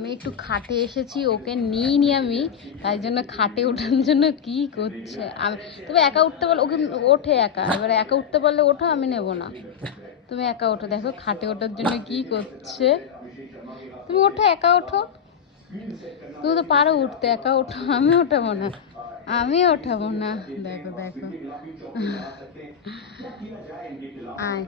আমি একটু খাটে এসেছি, ওকে নিইনি আমি, তাই জন্য খাটে ওঠার জন্য কি করছে। আমি তবে একা উঠতে পারলে ওকে ওঠে একা, এবারে একা উঠতে পারলে ওঠো, আমি নেব না। তুমি একা ওঠো, দেখো খাটে ওঠার জন্য কি করছে। তুমি ওঠো, একা ওঠো, তুমি তো পারো উঠতে, একা ওঠো। আমি ওঠাবো না, আমি ওঠাবো না। দেখো দেখো, আয়,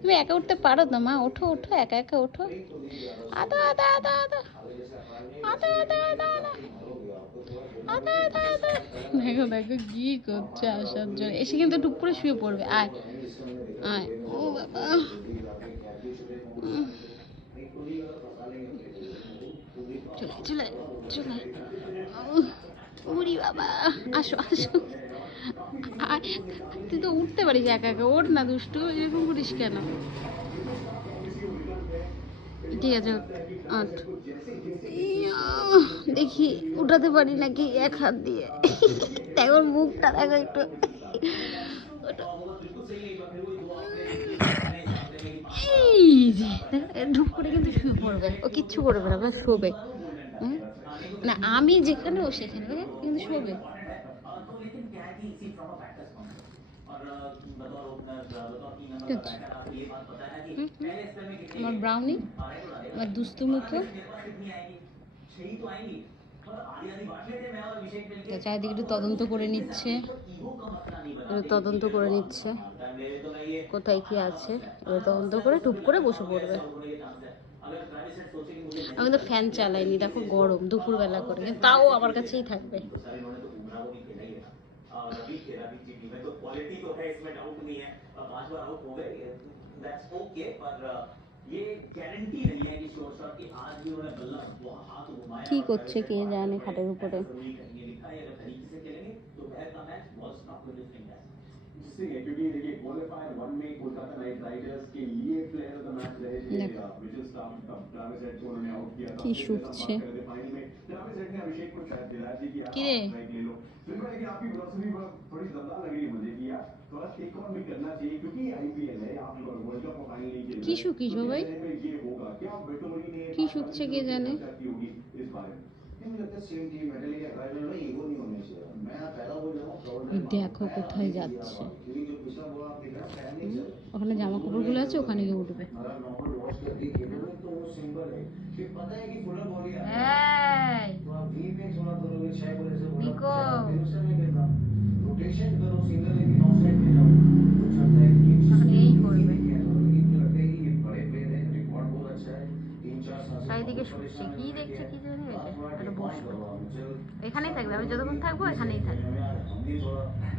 তুমি একা উঠতে পারো তো মা, ওঠো ওঠো, একা একা ওঠো। আদা আদা আদা আদা আদা আদা আদা আদা আদা আদা আদা। দেখো দেখো কি করছে আসার জন্য, এসে কিন্তু টুপ করে শুয়ে পড়বে। আয় আয়, ও বাবা, চলে চলে চলে, উড়ি বাবা, আসো আসো। তুই তো উঠতে পারিস একা একা, ওঠ না দুষ্টু, এরকম করিস কেন। ঠিক আছে, আট, দেখি উঠাতে পারি নাকি এক হাত দিয়ে। দেখো মুখটা, দেখো একটু। এই যে ঢুক করে কিন্তু শুয়ে পড়বে, ও কিচ্ছু করবে না, শোবে। না আমি যেখানে ও সেখানে, কিন্তু শোবে। আমার ব্রাউনি, আমার দুস্তু মুখো, চারিদিকে একটু তদন্ত করে নিচ্ছে, তদন্ত করে নিচ্ছে কোথায় কি আছে। এবার তদন্ত করে টুপ করে বসে পড়বে। আমি তো ফ্যান চালাইনি, দেখো গরম দুপুরবেলা করে, কিন্তু তাও আমার কাছেই থাকবে। কি করছে কে জানে খাটের উপরে। কি শুকছে, কিরে কি শুকিস ভাই, কি শুকছে কে জানে। দেখো কোথায় যাচ্ছে, ওখানে জামা কাপড়গুলো আছে, ওখানে গিয়ে উঠবে। এই করবে, চারিদিকে শুচ্ছে, কি দেখছে কি জানে, এটা বসবে, এখানেই থাকবে, আমি যতক্ষণ থাকবো এখানেই থাকবে।